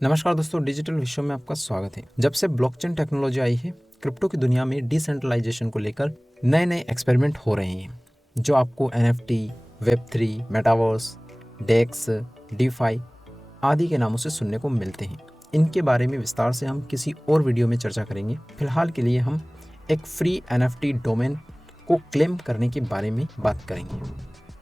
नमस्कार दोस्तों, डिजिटल विश्व में आपका स्वागत है। जब से ब्लॉकचेन टेक्नोलॉजी आई है, क्रिप्टो की दुनिया में डिसेंट्रलाइजेशन को लेकर नए नए एक्सपेरिमेंट हो रहे हैं, जो आपको NFT, Web3, मेटावर्स, डेक्स, डीफाई आदि के नामों से सुनने को मिलते हैं। इनके बारे में विस्तार से हम किसी और वीडियो में चर्चा करेंगे। फिलहाल के लिए हम एक फ्री NFT डोमेन को क्लेम करने के बारे में बात करेंगे।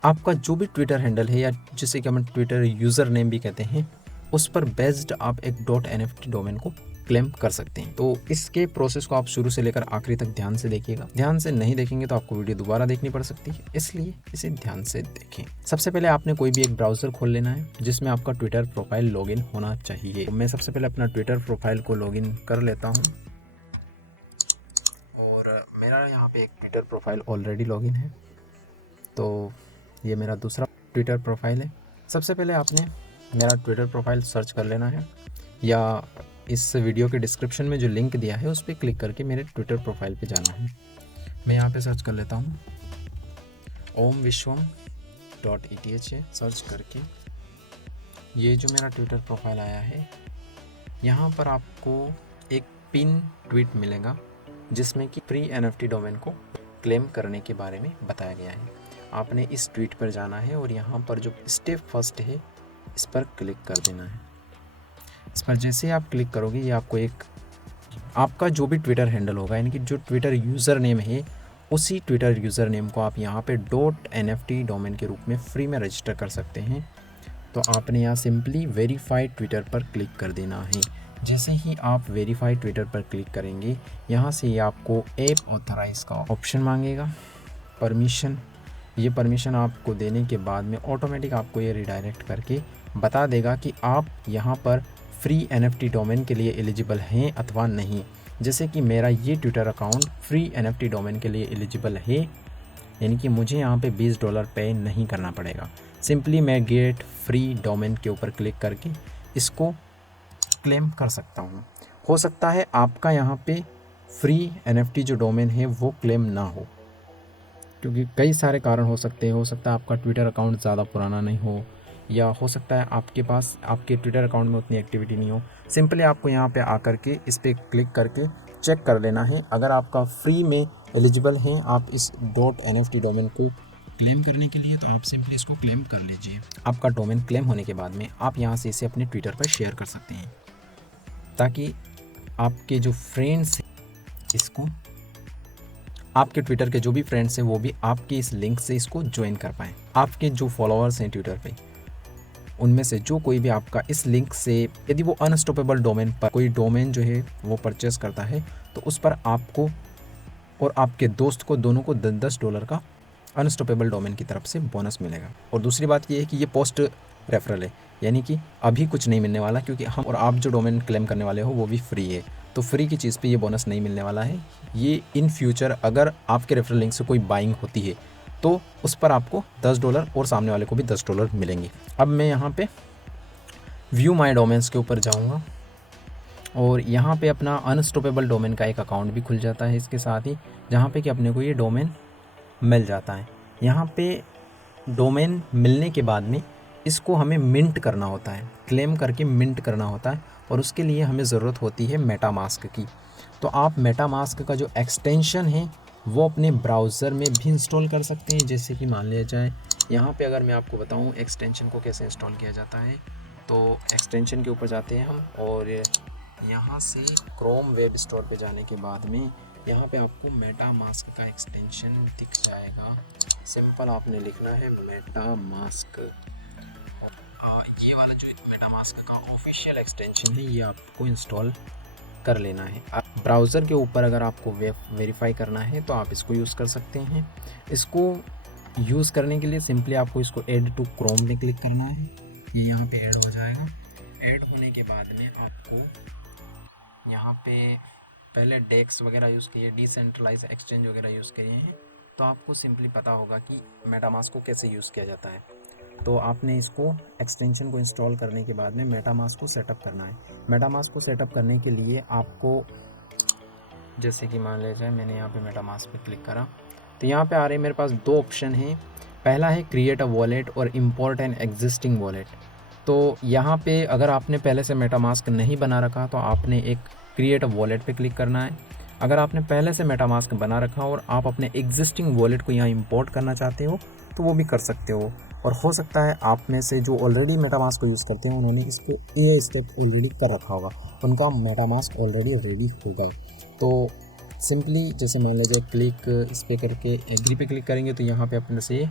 आपका जो भी ट्विटर हैंडल है, या जिसे कि हम ट्विटर यूज़र नेम भी कहते हैं, उस पर बेस्ड आप एक .nft डोमेन को क्लेम कर सकते हैं। तो इसके प्रोसेस को आप शुरू से लेकर आखिरी तक ध्यान से देखिएगा। ध्यान से नहीं देखेंगे तो आपको वीडियो दोबारा देखनी पड़ सकती है, इसलिए इसे ध्यान से देखें। सबसे पहले आपने कोई भी एक ब्राउजर खोल लेना है जिसमें आपका ट्विटर प्रोफाइल लॉगिन होना चाहिए। तो मैं सबसे पहले अपना ट्विटर प्रोफाइल को लॉगिन कर लेता हूँ और मेरा यहाँ पे एक ट्विटर प्रोफाइल ऑलरेडी लॉगिन है। तो ये मेरा दूसरा ट्विटर प्रोफाइल है। सबसे पहले आपने मेरा ट्विटर प्रोफाइल सर्च कर लेना है, या इस वीडियो के डिस्क्रिप्शन में जो लिंक दिया है उस पर क्लिक करके मेरे ट्विटर प्रोफाइल पे जाना है। मैं यहाँ पे सर्च कर लेता हूँ omvishwam.eth है। सर्च करके ये जो मेरा ट्विटर प्रोफाइल आया है, यहाँ पर आपको एक पिन ट्वीट मिलेगा जिसमें कि फ्री NFT डोमेन को क्लेम करने के बारे में बताया गया है। आपने इस ट्वीट पर जाना है और यहाँ पर जो स्टेप फर्स्ट है इस पर क्लिक कर देना है। इस पर जैसे ही आप क्लिक करोगे, ये आपको एक आपका जो भी ट्विटर हैंडल होगा, यानी कि जो ट्विटर यूज़र नेम है, उसी ट्विटर यूज़र नेम को आप यहाँ पे .nft डोमेन के रूप में फ्री में रजिस्टर कर सकते हैं। तो आपने यहाँ सिंपली वेरीफाइड ट्विटर पर क्लिक कर देना है। जैसे ही आप वेरीफाइड ट्विटर पर क्लिक करेंगे, यहाँ से ये आपको ऐप ऑथराइज का ऑप्शन मांगेगा, परमिशन। ये परमिशन आपको देने के बाद में ऑटोमेटिक आपको ये रिडायरेक्ट करके बता देगा कि आप यहाँ पर फ्री NFT डोमेन के लिए एलिजिबल हैं अथवा नहीं। जैसे कि मेरा ये Twitter account free NFT domain के लिए एलिजिबल है, यानी कि मुझे यहाँ पे $20 पे नहीं करना पड़ेगा। सिंपली मैं गेट फ्री डोमेन के ऊपर क्लिक करके इसको क्लेम कर सकता हूँ। हो सकता है आपका यहाँ पे फ्री NFT जो डोमेन है वो क्लेम ना हो, क्योंकि कई सारे कारण हो सकते हैं। हो सकता है आपका ट्विटर अकाउंट ज़्यादा पुराना नहीं हो, या हो सकता है आपके पास आपके ट्विटर अकाउंट में उतनी एक्टिविटी नहीं हो। सिंपली आपको यहाँ पे आकर के इस पर क्लिक करके चेक कर लेना है। अगर आपका फ्री में एलिजिबल हैं आप इस .nft डोमेन को क्लेम करने के लिए, तो आप सिंपली इसको क्लेम कर लीजिए। आपका डोमेन क्लेम होने के बाद में आप यहाँ से इसे अपने ट्विटर पर शेयर कर सकते हैं, ताकि आपके जो फ्रेंड्स इसको आपके ट्विटर के जो भी फ्रेंड्स हैं वो भी आपके इस लिंक से इसको ज्वाइन कर पाएँ। आपके जो फॉलोअर्स हैं ट्विटर पे, उनमें से जो कोई भी आपका इस लिंक से, यदि वो अनस्टॉपेबल डोमेन पर कोई डोमेन जो है वो परचेस करता है, तो उस पर आपको और आपके दोस्त को दोनों को $10 का अनस्टॉपेबल डोमेन की तरफ से बोनस मिलेगा। और दूसरी बात ये है कि ये पोस्ट रेफरल है, यानी कि अभी कुछ नहीं मिलने वाला, क्योंकि हम और आप जो डोमेन क्लेम करने वाले हो वो भी फ्री है। तो फ्री की चीज़ पे ये बोनस नहीं मिलने वाला है। ये इन फ्यूचर अगर आपके रेफरल लिंक से कोई बाइंग होती है तो उस पर आपको $10 और सामने वाले को भी $10 मिलेंगे। अब मैं यहाँ पे व्यू माई डोमेन्स के ऊपर जाऊँगा और यहाँ पे अपना अनस्टॉपेबल डोमेन का एक अकाउंट भी खुल जाता है इसके साथ ही, जहाँ पे कि अपने को ये डोमेन मिल जाता है। यहाँ पे डोमेन मिलने के बाद में इसको हमें मिंट करना होता है, क्लेम करके मिंट करना होता है, और उसके लिए हमें ज़रूरत होती है मेटामास्क की। तो आप मेटामास्क का जो एक्सटेंशन है वो अपने ब्राउज़र में भी इंस्टॉल कर सकते हैं। जैसे कि मान लिया जाए, यहाँ पे अगर मैं आपको बताऊँ एक्सटेंशन को कैसे इंस्टॉल किया जाता है, तो एक्सटेंशन के ऊपर जाते हैं हम, और यहाँ से क्रोम वेब स्टोर पे जाने के बाद में यहाँ पे आपको मेटामास्क का एक्सटेंशन दिख जाएगा। सिंपल आपने लिखना है मेटामास्क। ये वाला जो मेटामास्क का ऑफिशियल एक्सटेंशन है ये आपको इंस्टॉल कर लेना है। ब्राउज़र के ऊपर अगर आपको वेरीफाई करना है तो आप इसको यूज़ कर सकते हैं। इसको यूज़ करने के लिए सिंपली आपको इसको ऐड टू क्रोम में क्लिक करना है। ये यहाँ पे ऐड हो जाएगा। ऐड होने के बाद में आपको यहाँ पे पहले डेक्स वगैरह यूज़ किए, डिसेंट्रलाइज एक्सचेंज वगैरह यूज़ किए हैं, तो आपको सिंपली पता होगा कि मेटामास्क को कैसे यूज़ किया जाता है। तो आपने इसको एक्सटेंशन को इंस्टॉल करने के बाद में मेटामास्क को सेटअप करना है। मेटामास्क को सेटअप करने के लिए आपको, जैसे कि मान लीजिए मैंने यहाँ पे मेटामास्क पे क्लिक करा, तो यहाँ पे आ रहे मेरे पास दो ऑप्शन हैं। पहला है क्रिएट अ वॉलेट और इम्पोर्ट एन एग्जिस्टिंग वॉलेट। तो यहाँ पे अगर आपने पहले से मेटामास्क नहीं बना रखा तो आपने एक क्रिएट वॉलेट पे क्लिक करना है। अगर आपने पहले से मेटामास्क बना रखा और आप अपने एग्जिस्टिंग वॉलेट को यहाँ इंपोर्ट करना चाहते हो तो वो भी कर सकते हो। और हो सकता है आप में से जो ऑलरेडी मेटामास्क को यूज़ करते हैं उन्होंने इसको ये स्टेप ऑलरेडी कर रखा होगा, उनका मेटामास्क ऑलरेडी रेडी होगा। तो सिंपली जैसे मान लीजिए क्लिक इस पर करके एग्री पे क्लिक करेंगे तो यहाँ पे अपने से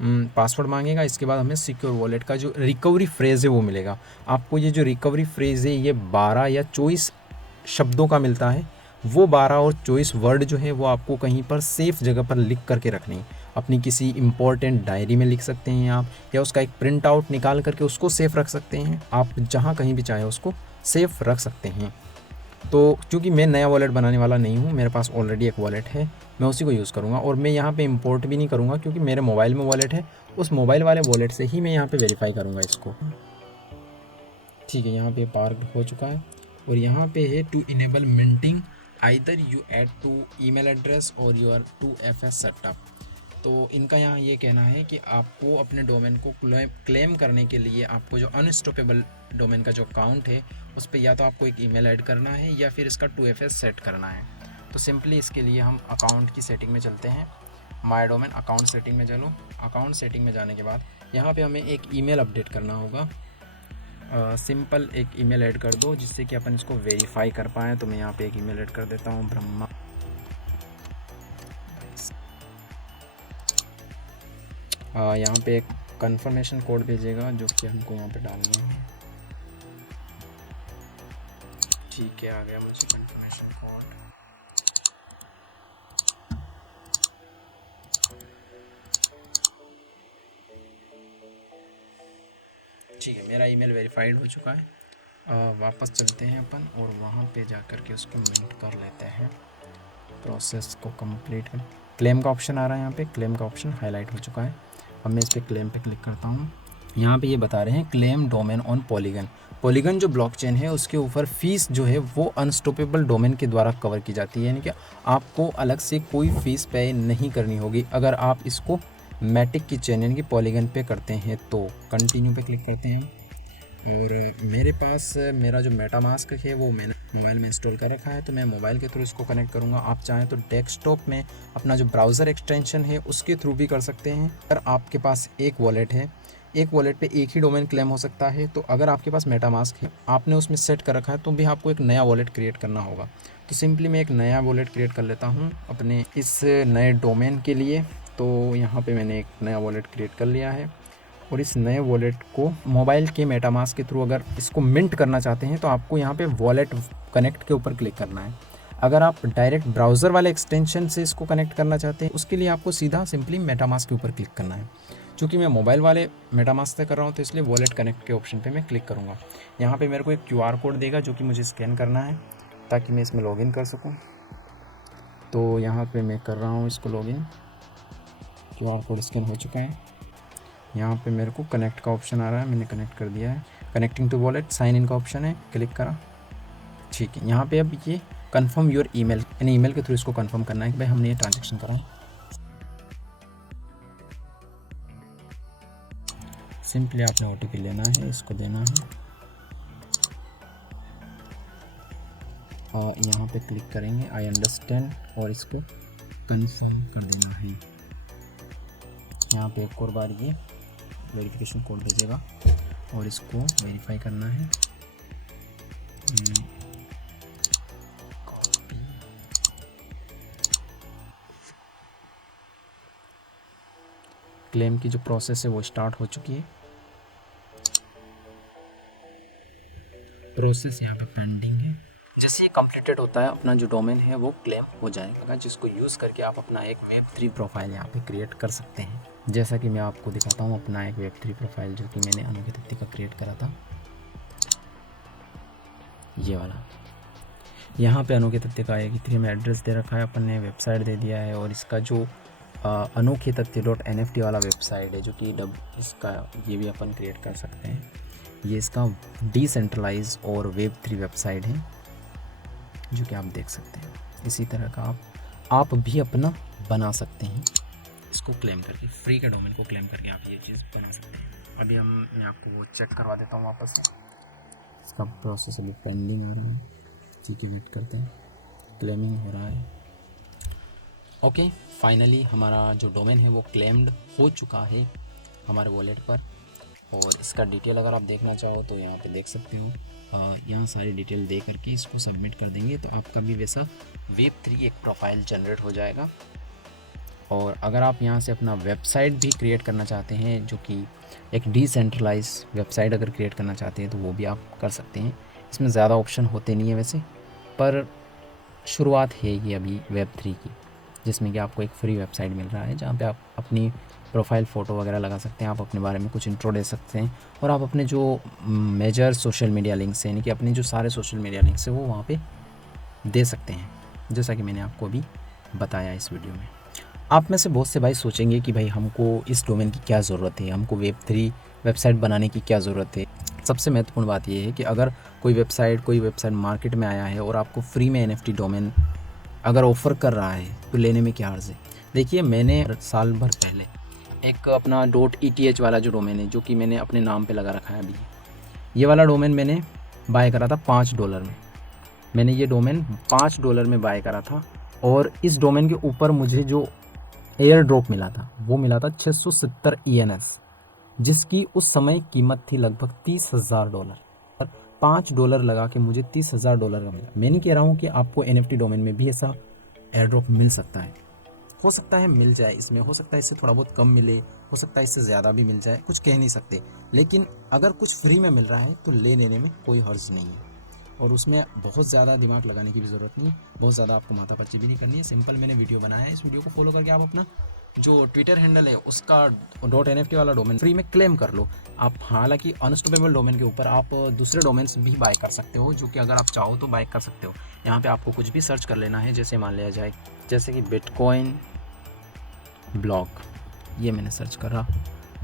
पासवर्ड मांगेगा। इसके बाद हमें सिक्योर वॉलेट का जो रिकवरी फ्रेज़ है वो मिलेगा। आपको ये जो रिकवरी फ्रेज़ है ये 12 या 24 शब्दों का मिलता है। वो 12 और 24 वर्ड जो है वो आपको कहीं पर सेफ़ जगह पर लिख करके रखनी, अपनी किसी इम्पोर्टेंट डायरी में लिख सकते हैं आप, या उसका एक प्रिंट आउट निकाल करके उसको सेफ़ रख सकते हैं। आप जहाँ कहीं भी चाहे उसको सेफ़ रख सकते हैं। तो क्योंकि मैं नया वॉलेट बनाने वाला नहीं हूँ, मेरे पास ऑलरेडी एक वॉलेट है, मैं उसी को यूज़ करूँगा। और मैं यहाँ पे इंपोर्ट भी नहीं करूँगा क्योंकि मेरे मोबाइल में वॉलेट है, उस मोबाइल वाले वॉलेट से ही मैं यहाँ पे वेरीफाई करूँगा इसको। ठीक है, यहाँ पे पार्क हो चुका है और यहाँ पे है to enable minting either you add to email address or your 2FA setup. तो इनका यहाँ ये कहना है कि आपको अपने डोमेन को क्लेम करने के लिए आपको जो अनस्टॉपेबल डोमेन का जो अकाउंट है उस पर या तो आपको एक ईमेल ऐड करना है या फिर इसका 2FA सेट करना है। तो सिंपली इसके लिए हम अकाउंट की सेटिंग में चलते हैं। माय डोमेन अकाउंट सेटिंग में चलो। अकाउंट सेटिंग में जाने के बाद यहाँ पे हमें एक ईमेल अपडेट करना होगा। सिंपल एक ईमेल ऐड कर दो जिससे कि अपन इसको वेरीफाई कर पाएँ। तो मैं यहाँ पे एक ईमेल ऐड कर देता हूँ, ब्रह्मा। यहाँ पे एक कंफर्मेशन कोड भेजेगा जो कि हमको यहाँ पे डालना है। ठीक है, आ गया मुझे कंफर्मेशन कोड। ठीक है, मेरा ईमेल वेरीफाइड हो चुका है। वापस चलते हैं अपन और वहाँ पे जा कर के उसको मिंट कर लेते हैं। प्रोसेस को कंप्लीट कर, क्लेम का ऑप्शन आ रहा है, यहाँ पे क्लेम का ऑप्शन हाईलाइट हो चुका है। अब मैं इस पर क्लेम पे क्लिक करता हूँ। यहाँ पे ये बता रहे हैं claim domain on polygon. Polygon जो ब्लॉकचेन है उसके ऊपर फ़ीस जो है वो अनस्टॉपेबल डोमेन के द्वारा कवर की जाती है, यानी कि आपको अलग से कोई फ़ीस पे नहीं करनी होगी अगर आप इसको मैटिक की चेन यानी कि पॉलीगन पे करते हैं। तो कंटिन्यू पे क्लिक करते हैं और मेरे पास मेरा जो मेटामास्क है वो मैंने मोबाइल में इंस्टॉल कर रखा है, तो मैं मोबाइल के थ्रू इसको कनेक्ट करूँगा। आप चाहें तो डेस्कटॉप में अपना जो ब्राउज़र एक्सटेंशन है उसके थ्रू भी कर सकते हैं। अगर आपके पास एक वॉलेट है, एक वॉलेट पे एक ही डोमेन क्लेम हो सकता है, तो अगर आपके पास मेटामास्क है, आपने उसमें सेट कर रखा है, तो भी आपको एक नया वॉलेट क्रिएट करना होगा। तो सिंपली मैं एक नया वॉलेट क्रिएट कर लेता हूँ अपने इस नए डोमेन के लिए। तो यहाँ पे मैंने एक नया वॉलेट क्रिएट कर लिया है और इस नए वॉलेट को मोबाइल के मेटामास्क के थ्रू अगर इसको मिंट करना चाहते हैं तो आपको यहाँ पे वॉलेट कनेक्ट के ऊपर क्लिक करना है। अगर आप डायरेक्ट ब्राउज़र वाले एक्सटेंशन से इसको कनेक्ट करना चाहते हैं उसके लिए आपको सीधा सिंपली मेटामास्क के ऊपर क्लिक करना है। चूँकि मैं मोबाइल वाले मेटामास्क से कर रहा हूँ तो इसलिए वॉलेट कनेक्ट के ऑप्शन पे मैं क्लिक करूँगा। यहाँ पे मेरे को एक QR कोड देगा जो कि मुझे स्कैन करना है ताकि मैं इसमें लॉगिन कर सकूँ। तो यहाँ पे मैं कर रहा हूँ इसको लॉगिन। QR कोड स्कैन हो चुका है। यहाँ पे मेरे को कनेक्ट का ऑप्शन आ रहा है, मैंने कनेक्ट कर दिया है। Connecting to wallet sign in का ऑप्शन है, क्लिक करा। ठीक है, यहाँ पे अब ये कन्फर्म योर ईमेल, यानी ईमेल के थ्रू इसको कन्फर्म करना है कि भाई हमने ये ट्रांजेक्शन करा। सिंपली आपने OTP लेना है, इसको देना है और यहाँ पे क्लिक करेंगे आई अंडरस्टैंड और इसको कन्फर्म कर देना है। यहाँ पे एक और बार ये वेरिफिकेशन कोड भेजेगा और इसको वेरीफाई करना है। क्लेम की जो प्रोसेस है वो स्टार्ट हो चुकी है। प्रोसेस यहाँ पे पेंडिंग है। जैसे ये कंप्लीटेड होता है अपना जो डोमेन है वो क्लेम हो जाएगा, जिसको यूज़ करके आप अपना एक Web3 प्रोफाइल यहाँ पे क्रिएट कर सकते हैं। जैसा कि मैं आपको दिखाता हूँ अपना एक Web3 प्रोफाइल जो कि मैंने अनोखे तथ्य का क्रिएट करा था, ये वाला। यहाँ पे अनोखे तथ्य का एक थ्री में एड्रेस दे रखा है, अपन ने वेबसाइट दे दिया है और इसका जो अनोखे तथ्य .nft वाला वेबसाइट है जो कि इसका ये भी अपन क्रिएट कर सकते हैं। ये इसका डिसेंट्रलाइज और Web3 वेबसाइट है जो कि आप देख सकते हैं। इसी तरह का आप भी अपना बना सकते हैं, इसको क्लेम करके, फ्री का डोमेन को क्लेम करके आप ये चीज़ बना सकते हैं। अभी मैं आपको वो चेक करवा देता हूँ वापस से। इसका प्रोसेस अभी पेंडिंग आ रहा है, ठीक है, वेट करते हैं, क्लेमिंग हो रहा है। ओके, फाइनली हमारा जो डोमेन है वो क्लेम्ड हो चुका है हमारे वॉलेट पर। और इसका डिटेल अगर आप देखना चाहो तो यहाँ पे देख सकते हो। यहाँ सारी डिटेल दे करके इसको सबमिट कर देंगे तो आपका भी वैसा Web3 एक प्रोफाइल जनरेट हो जाएगा। और अगर आप यहाँ से अपना वेबसाइट भी क्रिएट करना चाहते हैं, जो कि एक डिसेंट्रलाइज वेबसाइट अगर क्रिएट करना चाहते हैं तो वो भी आप कर सकते हैं। इसमें ज़्यादा ऑप्शन होते नहीं है वैसे, पर शुरुआत है ये अभी Web3 की, जिसमें कि आपको एक फ्री वेबसाइट मिल रहा है जहाँ पे आप अपनी प्रोफाइल फ़ोटो वगैरह लगा सकते हैं, आप अपने बारे में कुछ इंट्रो दे सकते हैं और आप अपने जो मेजर सोशल मीडिया लिंक्स हैं, यानी कि अपने जो सारे सोशल मीडिया लिंक्स हैं वो वहाँ पे दे सकते हैं, जैसा कि मैंने आपको अभी बताया इस वीडियो में। आप में से बहुत से भाई सोचेंगे कि भाई हमको इस डोमेन की क्या ज़रूरत है, हमको Web3 वेबसाइट बनाने की क्या ज़रूरत है। सबसे महत्वपूर्ण बात ये है कि अगर कोई वेबसाइट मार्केट में आया है और आपको फ्री में NFT डोमेन अगर ऑफ़र कर रहा है तो लेने में क्या हर्ज है। देखिए, मैंने साल भर पहले एक अपना .eth वाला जो डोमेन है, जो कि मैंने अपने नाम पे लगा रखा है अभी, ये वाला डोमेन मैंने बाय करा था $5 में। मैंने ये डोमेन $5 में बाय करा था और इस डोमेन के ऊपर मुझे जो एयर ड्रॉप मिला था वो मिला था 670 ENS, जिसकी उस समय कीमत थी लगभग $30,000। $5 लगा के मुझे $30,000 का मिला। मैं नहीं कह रहा हूँ कि आपको NFT डोमेन में भी ऐसा एयर ड्रॉप मिल सकता है, हो सकता है मिल जाए, इसमें हो सकता है इससे थोड़ा बहुत कम मिले, हो सकता है इससे ज़्यादा भी मिल जाए, कुछ कह नहीं सकते। लेकिन अगर कुछ फ्री में मिल रहा है तो ले लेने में कोई हर्ज नहीं है और उसमें बहुत ज़्यादा दिमाग लगाने की भी ज़रूरत नहीं है, बहुत ज़्यादा आपको माथापच्ची भी नहीं करनी है। सिंपल मैंने वीडियो बनाया है, इस वीडियो को फॉलो करके आप अपना जो ट्विटर हैंडल है उसका .NFT वाला डोमेन फ्री में क्लेम कर लो आप। हालांकि अनस्टॉपेबल डोमेन के ऊपर आप दूसरे डोमेन्स भी बाय कर सकते हो, जो कि अगर आप चाहो तो बाय कर सकते हो। यहाँ पे आपको कुछ भी सर्च कर लेना है, जैसे मान लिया जाए जैसे कि बिटकॉइन ब्लॉग, ये मैंने सर्च करा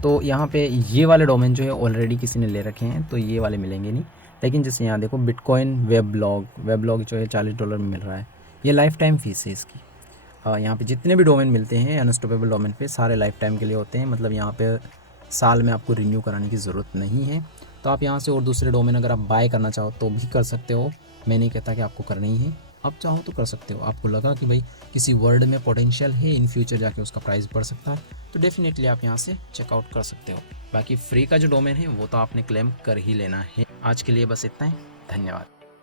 तो यहाँ पे ये वाले डोमेन जो है ऑलरेडी किसी ने ले रखे हैं तो ये वाले मिलेंगे नहीं। लेकिन जैसे यहाँ देखो बिटकॉइन वेब ब्लॉग जो है $40 में मिल रहा है, ये लाइफ टाइम फीस है इसकी। यहाँ पे जितने भी डोमेन मिलते हैं अनस्टॉपेबल डोमेन पे सारे लाइफ टाइम के लिए होते हैं, मतलब यहाँ पे साल में आपको रिन्यू कराने की ज़रूरत नहीं है। तो आप यहाँ से और दूसरे डोमेन अगर आप बाय करना चाहो तो भी कर सकते हो, मैं नहीं कहता कि आपको करना ही है, आप चाहो तो कर सकते हो। आपको लगा कि भाई किसी वर्ड में पोटेंशियल है, इन फ्यूचर जाके उसका प्राइस बढ़ सकता है, तो डेफिनेटली आप यहाँ से चेकआउट कर सकते हो। बाकी फ्री का जो डोमेन है वो तो आपने क्लेम कर ही लेना है। आज के लिए बस इतना ही, धन्यवाद।